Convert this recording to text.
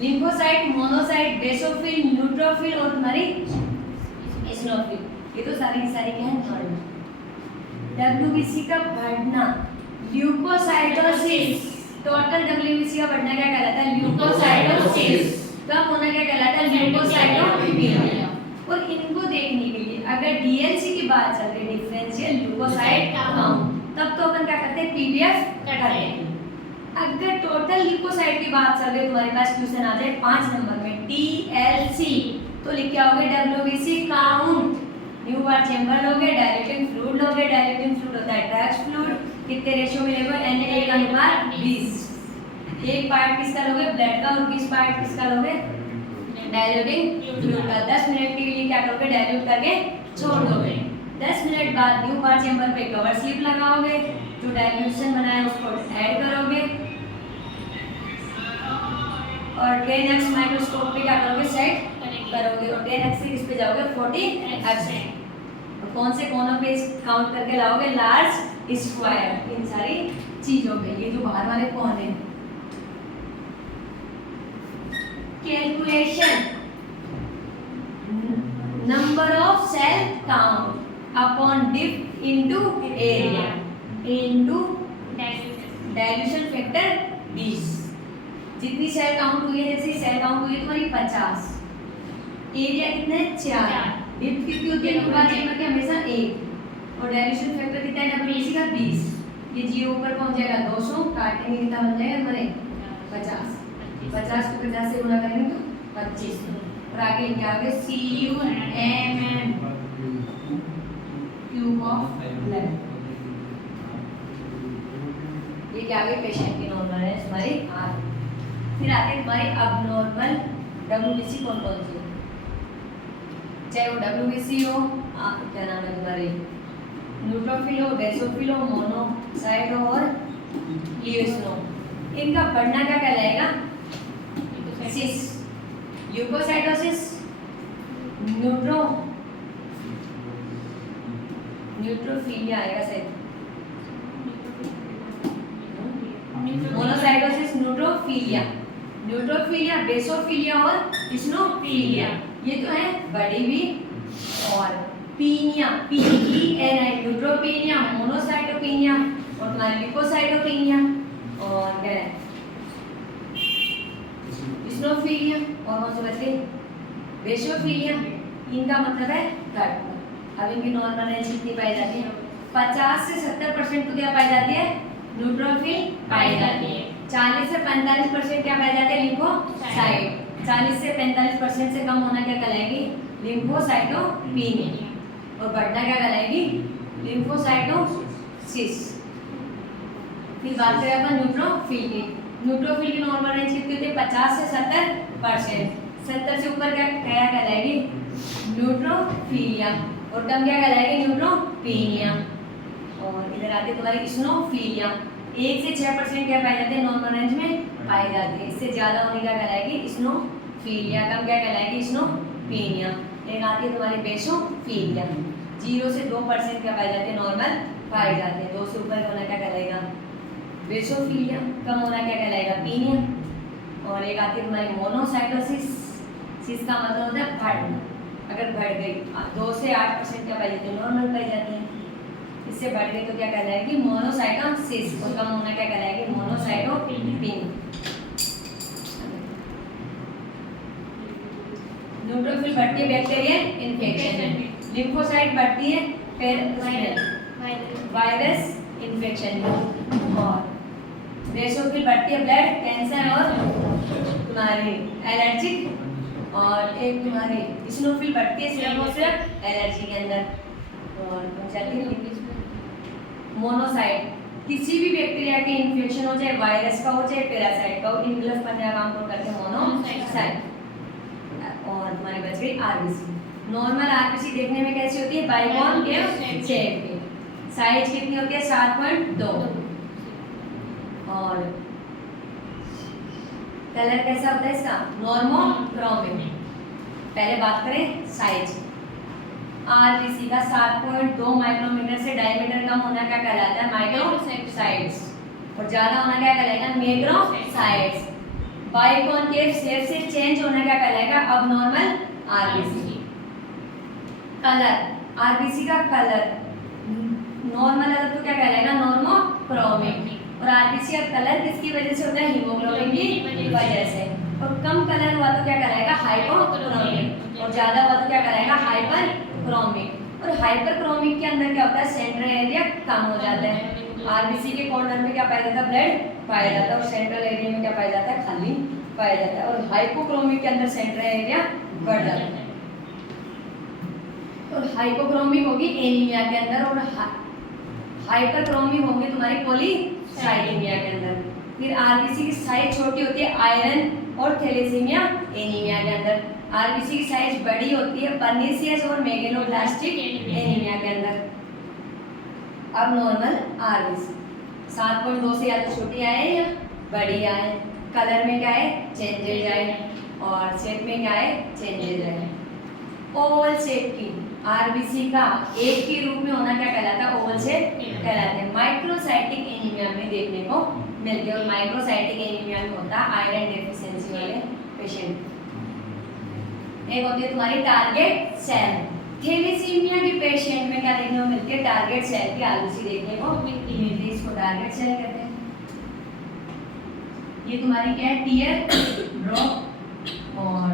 Lymphocyte, monocyte, basophil, neutrophil और तुम्हारी eosinophil. ये तो सारी की सारी क्या है नॉर्मल। डब्ल्यूबीसी का बढ़ना ल्यूकोसाइटोसिस, टोटल डब्ल्यूबीसी का बढ़ना क्या कहलाता है? ल्यूकोसाइटोसिस। कम होना क्या कहलाता है? ल्यूकोसाइटोपीनिया। और इनको देखने के लिए अगर डीएलसी की बात चल रही है, डिफरेंशियल ल्यूकोसाइट काउंट, तब तो अपन क्या करते हैं? पीडीएफ करते हैं। अगर टोटल ल्यूकोसाइट की बात चल रही है, तुम्हारे पास क्वेश्चन आ जाए 5 नंबर में टीएलसी, तो लिख के आओगे डब्ल्यूबीसी काउंट। न्यू बार चेंबर लोगे, डायलेटिंग फ्लूइड लोगे, डायलेटिंग फ्लूइड होता है ट्रैक्स फ्लूइड, कितने रेशियो मिलेगा? Na1:20। एक पार्ट किसका लोगे? ब्लड का, और 20 पार्ट किसका लोगे? डायल्यूटिंग फ्लूइड का। 10 मिनट के लिए क्या करोगे? डायल्यूट करके छोड़ दोगे। 10 मिनट बाद न्यू बार चेंबर पे कवर स्लिप लगाओगे, जो डायल्यूशन बनाया उसको ऐड करोगे, और 10x माइक्रोस्कोप पे क्या करोगे? सेट करोगे, और 10x से किस पे जाओगे? 40x। और कौन से कोनों पे काउंट करके लाओगे? लार्ज स्क्वायर, इन सारी चीजों पे। ये जो बाहर वाले कोने हैं, calculation number of cell count upon depth into area into dilution factor 20। जितनी सेल काउंट हुई है, जैसे सेल काउंट हुई है तुम्हारी 50, एरिया कितने? 4, डिप कितनी होती है न्यूक्लियर चेंबर की? हमेशा 1, और डाइल्यूशन फैक्टर कितना है डब्ल्यूबीसी का? 20। ये जीरो ऊपर पहुंच जाएगा 200, काटेंगे कितना बन जाएगा हमारे? 50। 50 को 50 से गुणा करेंगे तो 25, और आगे लिख के आओगे CUMN क्यूब ऑफ ब्लड। ये क्या आगे पेशेंट की नॉर्मल है हमारी आर। फिर आगे तुम्हारी अबनॉर्मल डब्ल्यूबीसी कौन कौन सी हो, चाहे वो डब्ल्यूबीसी हो, क्या नाम है तुम्हारे, न्यूट्रोफिल हो, बेसोफिल हो, मोनोसाइट हो और लियोसिनो, इनका बढ़ना क्या कहलाएगा? सिस। ल्यूकोसाइटोसिस, न्यूट्रोफिलिया आएगा शायद, मोनोसाइटोसिस, न्यूट्रोफिलिया, बेसोफिलिया और इसिनोफिलिया, ये तो है बड़ी भी। और पीनिया, PENI, न्यूट्रोपीनिया, मोनोसाइटोपीनिया और तुम्हारी ल्यूकोसाइटोपीनिया, और क्या है? इसिनोफिलिया, और कौन से बचे? बेसोफिलिया। इनका मतलब है घटना। अब इनकी नॉर्मल रेंज कितनी पाई जाती है? 50 से 70% तो क्या पाई जाती है? न्यूट्रोफिल पाई जाती है। 40 से 45% क्या पाई जाती है? लिम्फोसाइट। 40 से 45% से कम होना क्या कहलाएगी? लिम्फोसाइटोपीनिया। और बढ़ना क्या कहलाएगी? लिम्फोसाइटोसिस। फिर बात करें अपन न्यूट्रोफिल की। न्यूट्रोफिल की नॉर्मल रेंज कितनी होती है? 50 से 70%। 70 से ऊपर क्या कहलाएगी? न्यूट्रोफिलिया। और कम क्या कहलाएगी? न्यूट्रोपीनिया। और इधर आती है तुम्हारी इसिनोफिलिया। 1 से 6% क्या पाई जाती है? नॉर्मल रेंज में पाई जाती है। इससे ज्यादा होने का कहलाएगी इसिनोफिलिया, कम क्या कहलाएगी? इसिनोपीनिया। एक आती है तुम्हारी बेसोफिलिया। 0 से 2% क्या पाई जाती है? नॉर्मल पाई जाती है। 2 से ऊपर होना क्या कहलाएगा? बेसोफिलिया। कम होना क्या कहलाएगा? पीनिया। और एक आती है तुम्हारी मोनोसाइटोसिस। सिस का मतलब होता है बढ़ना। अगर बढ़ गई 2 से 8% क्या पाई जाती है? नॉर्मल पाई जाती है। इससे बढ़ गई तो क्या कहलाएगी? मोनोसाइटोसिस। और कम होना क्या कहलाएगी? मोनोसाइटोपीनिया। न्यूट्रोफिल बढ़ती है बैक्टीरियल इन्फेक्शन में, लिम्फोसाइट बढ़ती है फिर वायरस इन्फेक्शन में, और बेसोफिल बढ़ती है ब्लड कैंसर और तुम्हारी एलर्जिक, और एक तुम्हारी इसिनोफिल बढ़ती है सिर्फ और सिर्फ एलर्जी के अंदर। और चलती है मोनोसाइट, किसी भी बैक्टीरिया के इन्फेक्शन हो, चाहे वायरस का हो चाहे पैरासाइट का हो, इनग्लफ करने का काम कौन करते हैं? मोनोसाइट। और तुम्हारी बच गई आरबीसी। नॉर्मल आरबीसी देखने में कैसी होती है? बाइकॉन्केव शेप में। साइज कितनी होती है? 7.2। और कलर कैसा होता है इसका? नॉर्मोक्रोमिक। पहले बात करें साइज। आरबीसी का 7.2 माइक्रोमीटर से डायमीटर कम होना क्या कहलाता है? माइक्रोसाइट्स। और ज्यादा होना क्या कहलाएगा? मैक्रोसाइट्स। बाइकॉनकेव शेप से चेंज होना क्या कहलाएगा? Abnormal RBC. कलर, आरबीसी का कलर नॉर्मल है तो क्या कहलाएगा? नॉर्मोक्रोमिक। और आरबीसी का कलर किसकी वजह से होता है? हीमोग्लोबिन की वजह से। और कम कलर हुआ तो क्या कहलाएगा? हाइपोक्रोमिक। और ज्यादा हुआ तो क्या कहलाएगा? हाइपरक्रोमिक। और हाइपरक्रोमिक के अंदर क्या होता है? सेंट्रल एरिया कम हो जाता है। आरबीसी के कॉर्नर में क्या पाया जाता है? ब्लड पाया जाता है। और सेंट्रल एरिया में क्या पाया जाता है? खाली पाया जाता है। और हाइपोक्रोमिक के अंदर सेंट्रल एरिया बढ़ जाता है। और हाइपोक्रोमिक होगी एनीमिया के अंदर, और हाइपरक्रोमिक होंगे तुम्हारी पॉलीसाइथेमिया के अंदर। फिर आरबीसी की साइज छोटी होती है आयरन और थैलेसीमिया एनीमिया के अंदर। आरबीसी की साइज बड़ी होती है पर्नीशियस और मेगलोब्लास्टिक एनीमिया के अंदर। अब नॉर्मल आरबीसी 7.2 से या तो छोटी आए या बड़ी आए। कलर में क्या है? चेंजेज आए। और शेप में क्या है? चेंजेज आए। ओवल शेप की आरबीसी का एक के रूप में होना क्या कहलाता है? ओवल शेप कहलाते हैं। माइक्रोसाइटिक एनीमिया में देखने को मिलते हैं। और माइक्रोसाइटिक एनीमिया में होता है आयरन डेफिशिएंसी वाले पेशेंट। एक होती है तुम्हारी टारगेट सेल। थैलेसीमिया के पेशेंट में क्या देखने को मिलती है? टारगेट सेल की आरबीसी देखने को मिलती है। इसको टारगेट सेल कहते हैं। ये तुम्हारी क्या है? टीयर ड्रॉप और